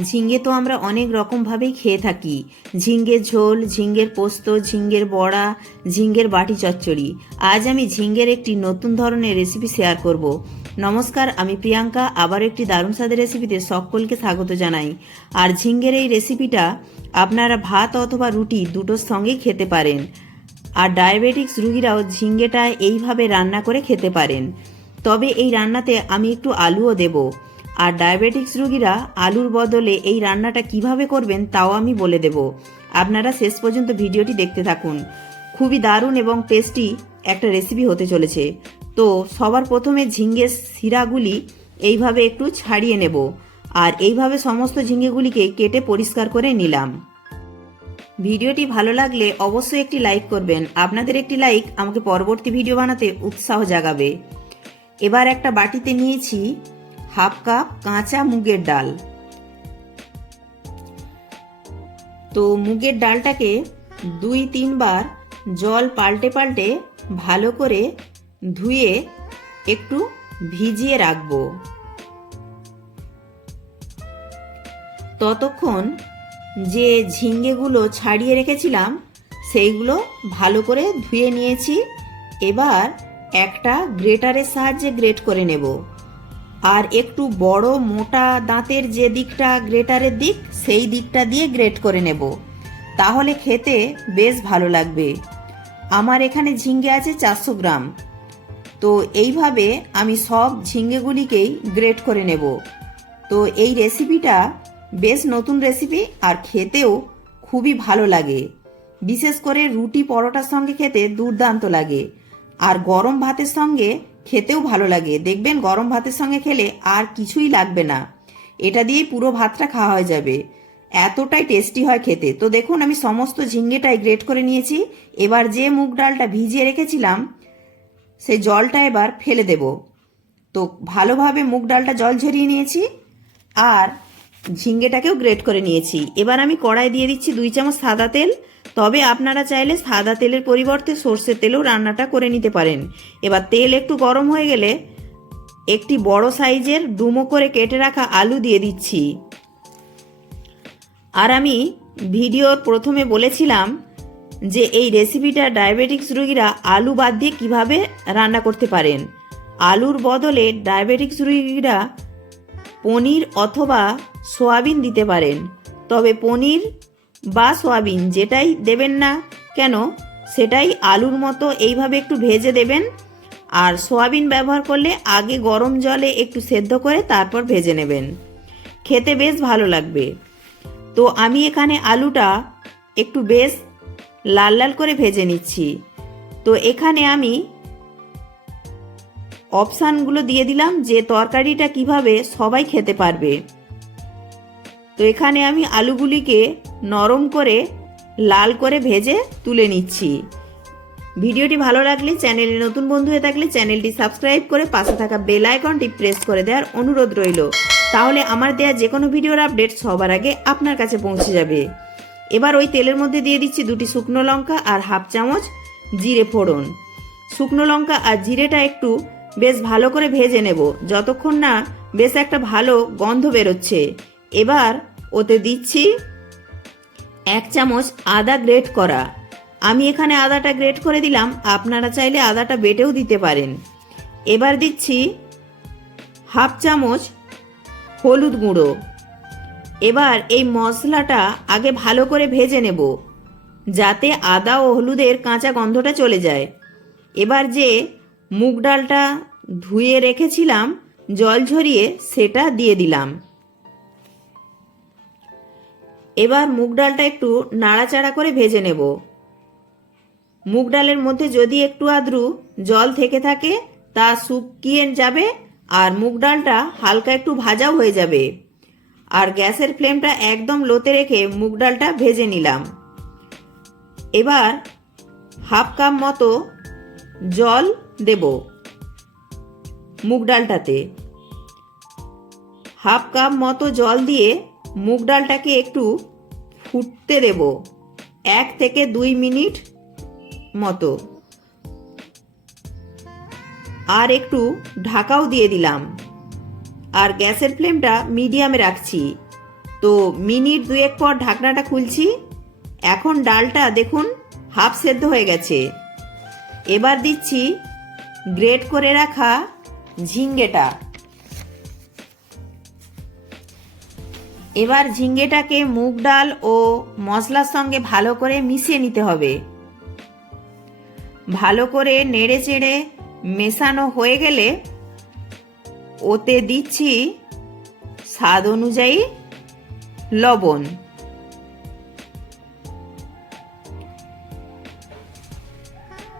ঝিঙ্গে তো আমরা অনেক রকমভাবেই খেয়ে থাকি। ঝিঙ্গের ঝোল ঝিঙ্গের পোস্ত ঝিঙ্গের বড়া ঝিঙ্গের বাটি চচ্চড়ি। আজ আমি ঝিঙ্গের একটি নতুন ধরনের রেসিপি শেয়ার করব। নমস্কার, আমি প্রিয়াঙ্কা আবার একটি দারুণ স্বাদের রেসিপিতে সকলকে স্বাগত জানাই। আর ঝিঙ্গের এই রেসিপিটা আপনারা ভাত অথবা রুটি দুটোর সঙ্গেই খেতে পারেন। আর ডায়াবেটিক্স রুগীরাও ঝিঙ্গেটা এইভাবে রান্না করে খেতে পারেন। তবে এই রান্নাতে আমি একটু আলুও দেব। আর ডায়াবেটিক্স রুগীরা আলুর বদলে এই রান্নাটা কীভাবে করবেন তাও আমি বলে দেব। আপনারা শেষ পর্যন্ত ভিডিওটি দেখতে থাকুন। খুবই দারুণ এবং টেস্টি একটা রেসিপি হতে চলেছে। তো সবার প্রথমে ঝিঙ্গের শিরাগুলি এইভাবে একটু ছাড়িয়ে নেব। আর এইভাবে সমস্ত ঝিঙ্গেগুলিকে কেটে পরিষ্কার করে নিলাম। ভিডিওটি ভালো লাগলে অবশ্যই একটি লাইক করবেন। আপনাদের একটি লাইক আমাকে পরবর্তী ভিডিও বানাতে উৎসাহ জাগাবে। এবার একটা বাটিতে নিয়েছি হাফ কাপ কাঁচা মুগের ডাল। তো মুগের ডালটাকে দুই তিনবার জল পাল্টে পাল্টে ভালো করে ধুয়ে একটু ভিজিয়ে রাখব। ততক্ষণ যে ঝিঙ্গেগুলো ছাড়িয়ে রেখেছিলাম, সেইগুলো ভালো করে ধুয়ে নিয়েছি। এবার একটা গ্রেটারের সাহায্যে গ্রেট করে নেব। আর একটু বড় মোটা দাঁতের যে দিকটা গ্রেটারের দিক, সেই দিকটা দিয়ে গ্রেট করে নেব। তাহলে খেতে বেশ ভালো লাগবে। আমার এখানে ঝিঙ্গে আছে চারশো গ্রাম। তো এইভাবে আমি সব ঝিঙ্গেগুলিকেই গ্রেট করে নেব। তো এই রেসিপিটা বেশ নতুন রেসিপি আর খেতেও খুবই ভালো লাগে। বিশেষ করে রুটি পরোটার সঙ্গে খেতে দুর্দান্ত লাগে। আর গরম ভাতের সঙ্গে খেতেও ভালো লাগে। দেখবেন গরম ভাতের সঙ্গে খেলে আর কিছুই লাগবে না। এটা দিয়েই পুরো ভাতটা খাওয়া হয়ে যাবে। এতটাই টেস্টি হয় খেতে। তো দেখুন, আমি সমস্ত ঝিঙ্গেটাই গ্রেট করে নিয়েছি। এবার যে মুগ ডালটা ভিজিয়ে রেখেছিলাম সেই জলটা এবার ফেলে দেব। তো ভালোভাবে মুগ ডালটা জল ঝরিয়ে নিয়েছি আর ঝিঙ্গেটাকেও গ্রেট করে নিয়েছি। এবার আমি কড়াই দিয়ে দিচ্ছি দুই চামচ সাদা তেল তবে আপনারা চাইলে সাদা তেলের পরিবর্তে সর্ষের তেলেও রান্নাটা করে নিতে পারেন। এবার তেল একটু গরম হয়ে গেলে একটি বড় সাইজের ডুমো করে কেটে রাখা আলু দিয়ে দিচ্ছি। আর আমি ভিডিওর প্রথমে বলেছিলাম যে এই রেসিপিটা ডায়াবেটিক্স রোগীরা আলু বাদ দিয়ে কীভাবে রান্না করতে পারেন। আলুর বদলে ডায়াবেটিক্স রোগীরা পনির অথবা সোয়াবিন দিতে পারেন। তবে পনির বা সোয়াবিন, যেটাই দেবেন না কেন, সেটাই আলুর মতো এইভাবে একটু ভেজে দেবেন। আর সোয়াবিন ব্যবহার করলে আগে গরম জলে একটু সেদ্ধ করে তারপর ভেজে নেবেন। খেতে বেশ ভালো লাগবে। তো আমি এখানে আলুটা একটু বেশ লাল লাল করে ভেজে নিচ্ছি। তো এখানে আমি অপশানগুলো দিয়ে দিলাম যে তরকারিটা কীভাবে সবাই খেতে পারবে। তো এখানে আমি আলুগুলিকে নরম করে, লাল করে ভেজে তুলে নিচ্ছি। ভিডিওটি ভালো লাগলে চ্যানেলে নতুন বন্ধু হয়ে থাকলে চ্যানেলটি সাবস্ক্রাইব করে পাশে থাকা বেল আইকনটি প্রেস করে দেওয়ার অনুরোধ রইল। তাহলে আমার দেয়া যে কোনো ভিডিওর আপডেট সবার আগে আপনার কাছে পৌঁছে যাবে। এবার ওই তেলের মধ্যে দিয়ে দিচ্ছি দুটি শুকনো লঙ্কা আর হাফ চামচ জিরে ফোড়ন। শুকনো লঙ্কা আর জিরেটা একটু বেশ ভালো করে ভেজে নেব, যতক্ষণ না বেশ একটা ভালো গন্ধ বেরোচ্ছে। এবার ওতে দিচ্ছি এক চামচ আদা গ্রেট করা। আমি এখানে আদাটা গ্রেট করে দিলাম, আপনারা চাইলে আদাটা বেটেও দিতে পারেন। এবার দিচ্ছি হাফ চামচ হলুদ গুঁড়ো। এবার এই মশলাটা আগে ভালো করে ভেজে নেব, যাতে আদা ও হলুদের কাঁচা গন্ধটা চলে যায়। এবার যে মুগ ডালটা ধুয়ে রেখেছিলাম, জল ঝরিয়ে সেটা দিয়ে দিলাম। এবার মুগ ডালটা একটু নাড়াচাড়া করে ভেজে নেব। মুগ ডালের মধ্যে যদি একটু আদ্রু জল থেকে থাকে, তা শুকিয়ে যাবে আর মুগ ডালটা হালকা একটু ভাজাও হয়ে যাবে। আর গ্যাসের ফ্লেমটা একদম লোতে রেখে মুগ ডালটা ভেজে নিলাম। এবার হাফ কাপ মতো জল দেব মুগ ডালটাতে। হাফ কাপ মতো জল দিয়ে মুগ ডালটাকে একটু ফুটতে দেব। এক থেকে দুই মিনিট মতো। আর একটু ঢাকাও দিয়ে দিলাম। আর গ্যাসের ফ্লেমটা মিডিয়ামে রাখছি। তো মিনিট দুয়েক পর ঢাকনাটা খুলছি। এখন ডালটা দেখুন হাফ সেদ্ধ হয়ে গেছে। এবার দিচ্ছি গ্রেট করে রাখা ঝিঙ্গেটা। এবার ঝিঙ্গেটাকে মুগ ডাল ও মশলার সঙ্গে ভালো করে মিশিয়ে নিতে হবে। ভালো করে নেড়ে চেড়ে মেশানো হয়ে গেলে ওতে দিচ্ছি স্বাদ অনুযায়ী লবণ।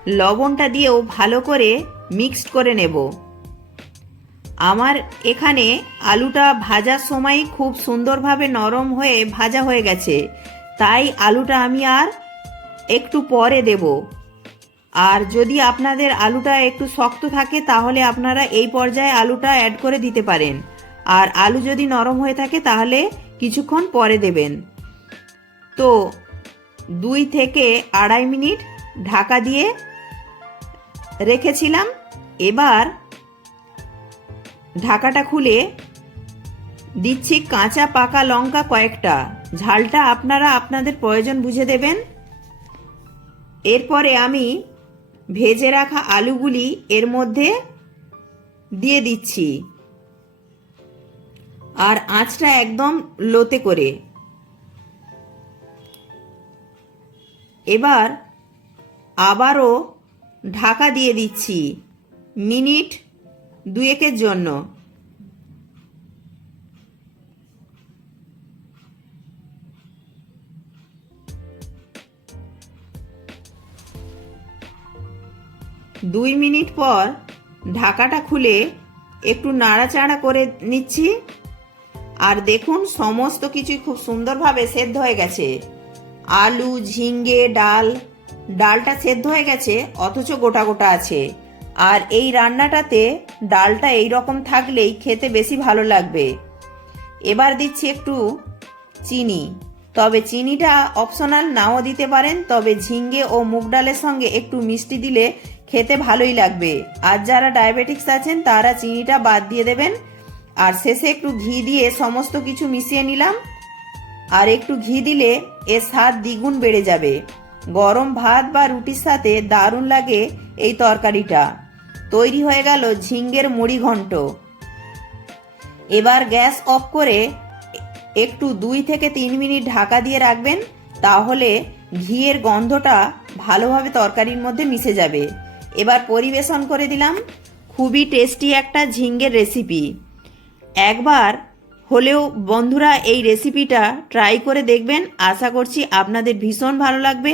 লবণটা দিয়েও ভালো করে মিক্সড করে নেব। আমার এখানে আলুটা ভাজার সময় খুব সুন্দরভাবে নরম হয়ে ভাজা হয়ে গেছে। তাই আলুটা আমি আর একটু পরে দেব। আর যদি আপনাদের আলুটা একটু শক্ত থাকে, তাহলে আপনারা এই পর্যায়ে আলুটা অ্যাড করে দিতে পারেন। আর আলু যদি নরম হয়ে থাকে, তাহলে কিছুক্ষণ পরে দেবেন। তো দুই থেকে আড়াই মিনিট ঢাকা দিয়ে রেখেছিলাম। এবার ঢাকাটা খুলে দিচ্ছি কাঁচা পাকা লঙ্কা কয়েকটা। ঝালটা আপনারা আপনাদের প্রয়োজন বুঝে দেবেন। এরপরে আমি ভেজে রাখা আলুগুলি এর মধ্যে দিয়ে দিচ্ছি। আর আঁচটা একদম লোতে করে। এবার আবারও ঢাকা দিয়ে দিচ্ছি। মিনিট দুয়েকের জন্য। দুই মিনিট পর ঢাকাটা খুলে একটু নাড়াচাড়া করে নিচ্ছি। আর দেখুন, সমস্ত কিছুই খুব সুন্দরভাবে সেদ্ধ হয়ে গেছে। আলু ঝিঙ্গে ডাল, ডালটা সেদ্ধ হয়ে গেছে, অথচ গোটা গোটা আছে। আর এই রান্নাটাতে ডালটা এই রকম থাকলেই খেতে বেশি ভালো লাগবে। এবার দিচ্ছি একটু চিনি। তবে চিনিটা অপশনাল নাও দিতে পারেন, তবে ঝিঙ্গে ও মুগ ডালের সঙ্গে একটু মিষ্টি দিলে খেতে ভালোই লাগবে। আর যারা ডায়াবেটিক্স আছেন, তারা চিনিটা বাদ দিয়ে দেবেন। আর শেষে একটু ঘি দিয়ে সমস্ত কিছু মিশিয়ে নিলাম। আর একটু ঘি দিলে এর স্বাদ দ্বিগুণ বেড়ে যাবে। গরম ভাত বা রুটির সাথে দারুণ লাগে এই তরকারিটা। তৈরি হয়ে গেল ঝিঙ্গের মুড়ি ঘন্ট। এবার গ্যাস অফ করে একটু দুই থেকে তিন মিনিট ঢাকা দিয়ে রাখবেন, তাহলে ঘিয়ের গন্ধটা ভালোভাবে তরকারির মধ্যে মিশে যাবে। এবার পরিবেশন করে দিলাম। খুবই টেস্টি একটা ঝিঙ্গের রেসিপি একবার হলেও বন্ধুরা, এই রেসিপিটা ট্রাই করে দেখবেন। আশা করছি আপনাদের ভীষণ ভালো লাগবে।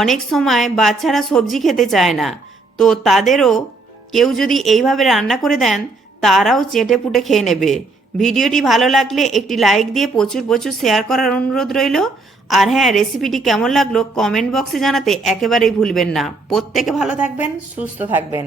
অনেক সময় বাচ্চারা সবজি খেতে চায় না। তো তাদেরও কেউ যদি এইভাবে রান্না করে দেন, তারাও চেটে পুটে খেয়ে নেবে। ভিডিওটি ভালো লাগলে একটি লাইক দিয়ে প্রচুর প্রচুর শেয়ার করার অনুরোধ রইল। আর হ্যাঁ রেসিপিটি কেমন লাগল কমেন্ট বক্সে জানাতে একেবারেই ভুলবেন না। প্রত্যেকে ভালো থাকবেন, সুস্থ থাকবেন।